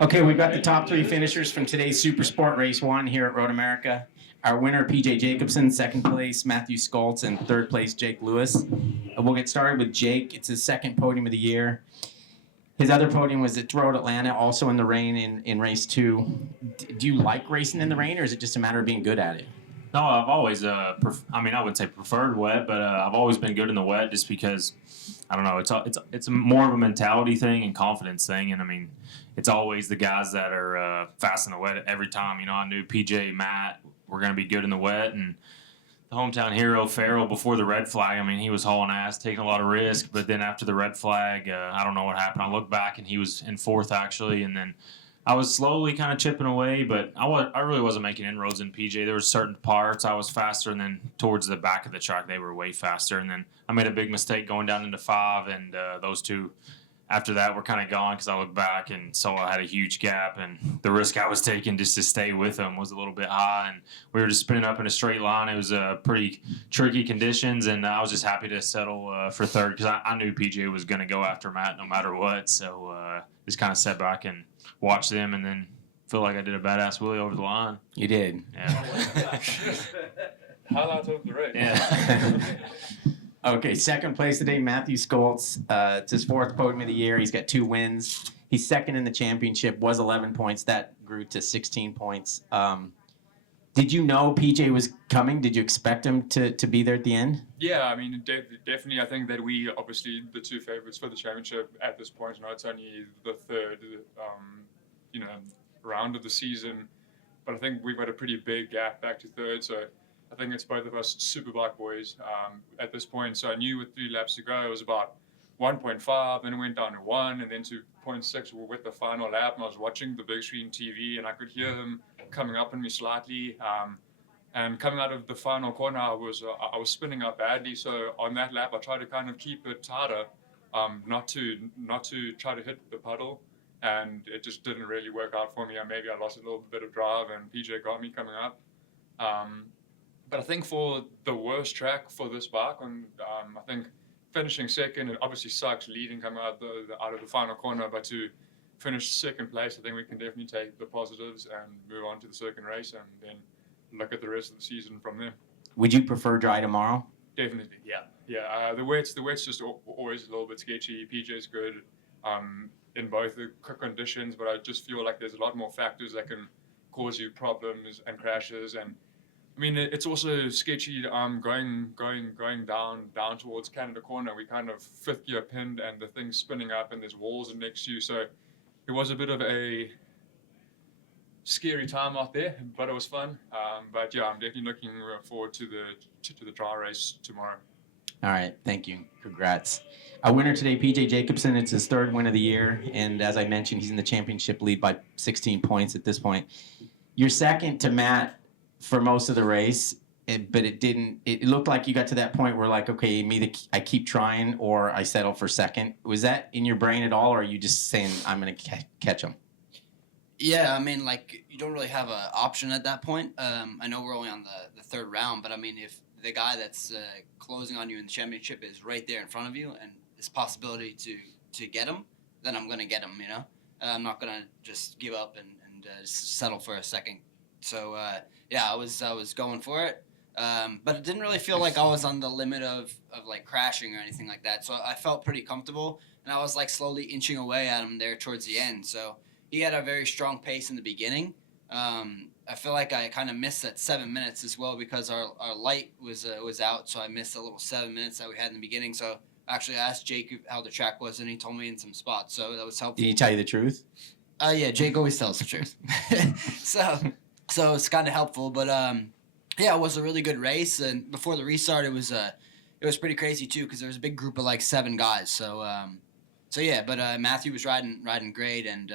Okay, we've got the top three finishers from today's Supersport Race 1 here at MotoAmerica. Our winner, P.J. Jacobsen, second place, Matthew Skoltz, and third place, Jake Lewis. We'll get started with Jake. It's his second podium of the year. His other podium was at Road Atlanta, also in the rain in race 2. Do you like racing in the rain, or is it just a matter of being good at it? No, I've always, I wouldn't say preferred wet, but I've always been good in the wet just because, I don't know, it's more of a mentality thing and confidence thing. And, I mean, it's always the guys that are fast in the wet every time. You know, I knew PJ, Matt were going to be good in the wet. And the hometown hero, Farrell, before the red flag, I mean, he was hauling ass, taking a lot of risk. But then after the red flag, I don't know what happened. I looked back, and he was in fourth, actually. And then I was slowly kind of chipping away, but I really wasn't making inroads in PJ. There were certain parts I was faster, and then towards the back of the track, they were way faster. And then I made a big mistake going down into 5, and those two after that were kind of gone because I looked back and saw I had a huge gap, and the risk I was taking just to stay with them was a little bit high, and we were just spinning up in a straight line. It was pretty tricky conditions, and I was just happy to settle for third because I knew PJ was going to go after Matt no matter what. So just kind of sat back and watch them, and then feel like I did a badass wheelie over the line. You did. Yeah. Highlight of the race. Yeah. Okay, second place today, Matthew Skoltz. It's his fourth podium of the year. He's got 2 wins. He's second in the championship, was 11 points. That grew to 16 points. Did you know PJ was coming? Did you expect him to be there at the end? Yeah, I mean, definitely. I think that we obviously the 2 favorites for the championship at this point. You know, it's only the third, round of the season, but I think we've got a pretty big gap back to third. So I think it's both of us superbike boys at this point. So I knew with 3 laps to go, it was about 1.5, then it went down to 1, and then to 0.6 with the final lap. And I was watching the big screen TV, and I could hear them coming up on me slightly. And coming out of the final corner, I was spinning up badly. So on that lap, I tried to kind of keep it tighter, not to try to hit the puddle. And it just didn't really work out for me. Maybe I lost a little bit of drive, and PJ got me coming up. But I think for the worst track for this bike, and I think finishing second, it obviously sucks leading coming out of the final corner, but to finish second place, I think we can definitely take the positives and move on to the second race and then look at the rest of the season from there. Would you prefer dry tomorrow? Definitely, yeah. The wet's just always a little bit sketchy. PJ's good in both the conditions, but I just feel like there's a lot more factors that can cause you problems and crashes. And I mean, it's also sketchy going down towards Canada Corner. We kind of 5th gear pinned, and the thing's spinning up, and there's walls next to you. So it was a bit of a scary time out there, but it was fun. But yeah, I'm definitely looking forward to the dry race tomorrow. All right, thank you. Congrats. Our winner today, P.J. Jacobsen. It's his 3rd win of the year, and as I mentioned, he's in the championship lead by 16 points at this point. You're second to Matt for most of the race, but it looked like you got to that point where, like, okay, either I keep trying or I settle for second. Was that in your brain at all, or are you just saying, I'm going to catch him? Yeah, I mean, like, you don't really have an option at that point. I know we're only on the 3rd round, but I mean, if the guy that's closing on you in the championship is right there in front of you and this possibility to get him, then I'm going to get him, you know? I'm not going to just give up and just settle for a second. So, yeah, I was going for it. But it didn't really feel like I was on the limit of like crashing or anything like that. So I felt pretty comfortable, and I was like slowly inching away at him there towards the end. So he had a very strong pace in the beginning. I feel like I kind of missed that 7 minutes as well because our light was out, so I missed a little 7 minutes that we had in the beginning. So actually, I asked Jake how the track was, and he told me in some spots, so that was helpful. Did he tell you the truth? Yeah, Jake always tells the truth. So it's kind of helpful, but yeah, it was a really good race, and before the restart, it was pretty crazy too because there was a big group of like 7 guys. So yeah, but Matthew was riding great, and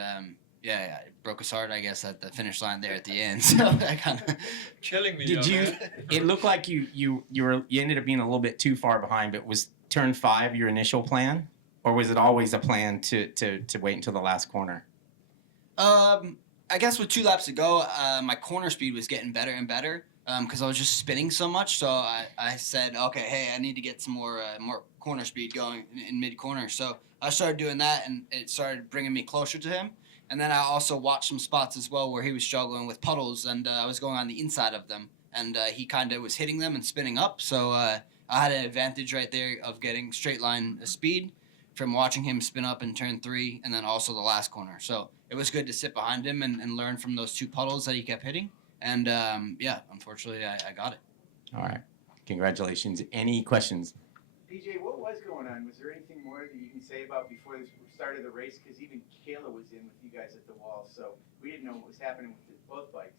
yeah, it broke his heart, I guess, at the finish line there at the end. So that kind of Killing me. Did you? It looked like you ended up being a little bit too far behind. But was turn 5 your initial plan, or was it always a plan to wait until the last corner? I guess with 2 laps to go, my corner speed was getting better and better. because I was just spinning so much. So I said, okay, hey, I need to get some more corner speed going in mid corner. So I started doing that, and it started bringing me closer to him. And then I also watched some spots as well where he was struggling with puddles, and I was going on the inside of them, and he kind of was hitting them and spinning up. So I had an advantage right there of getting straight line speed from watching him spin up in turn 3, and then also the last corner. So it was good to sit behind him and learn from those 2 puddles that he kept hitting. And unfortunately, I got it. All right. Congratulations. Any questions? PJ, what was going on? Was there anything more that you can say about before the start of the race? Because even Kayla was in with you guys at the wall, so we didn't know what was happening with both bikes.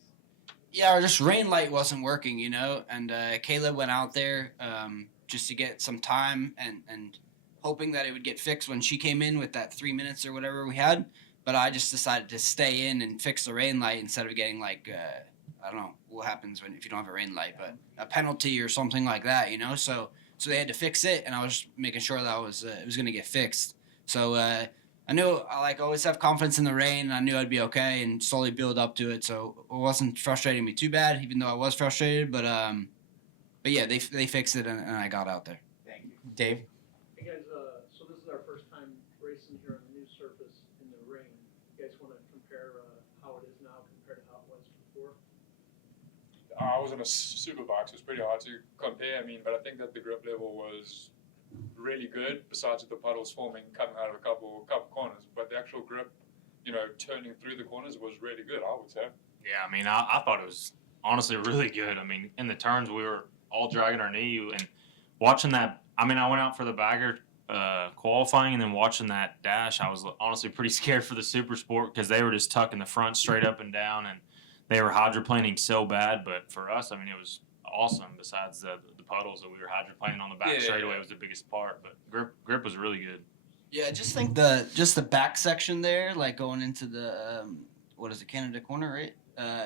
Yeah, just rain light wasn't working, and Kayla went out there just to get some time and hoping that it would get fixed when she came in with that 3 minutes or whatever we had. But I just decided to stay in and fix the rain light instead of getting I don't know what happens if you don't have a rain light, but a penalty or something like that, So they had to fix it, and I was making sure that it was going to get fixed. So I knew I always have confidence in the rain, and I knew I'd be okay and slowly build up to it. So it wasn't frustrating me too bad, even though I was frustrated. But yeah, they fixed it, and I got out there. Thank you. Dave? Hey guys, so this is our first time racing here on a new surface in the rain. You guys want to compare how it is now compared to how it was before? I was on a superbike, so it's pretty hard to compare. But I think that the grip level was really good. Besides the puddles forming coming out of a couple corners, but the actual grip, turning through the corners was really good, I would say. Yeah, I thought it was honestly really good. In the turns we were all dragging our knee, and watching that. I went out for the bagger qualifying, and then watching that dash, I was honestly pretty scared for the Supersport because they were just tucking the front straight up and down, and they were hydroplaning so bad. But for us, it was awesome. Besides the puddles that we were hydroplaning on the back straightaway was the biggest part, but grip was really good. Yeah, I just think the back section there, going into the Canada corner, right?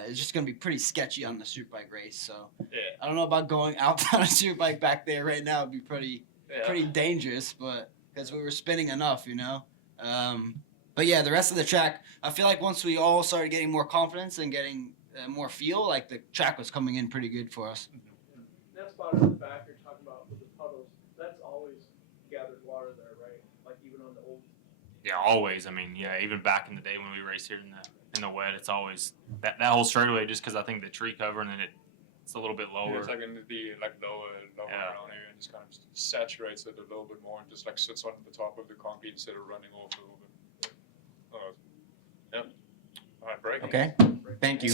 It's just gonna be pretty sketchy on the superbike race. So I don't know about going out on a superbike back there right now. It'd be pretty dangerous, but because we were spinning enough, But yeah, the rest of the track, I feel like once we all started getting more confidence and getting more feel, the track was coming in pretty good for us. That spot in the back you're talking about with the puddles, that's always gathered water there, right? Even on the old. Yeah, always. Even back in the day when we raced here in the wet, it's always that whole straightaway. Just because I think the tree cover and then it's a little bit lower. Yeah, it's in the lower around here, and just kind of saturates it a little bit more, and just sits on the top of the concrete instead of running off a little bit. All right, break. Okay. Thank you.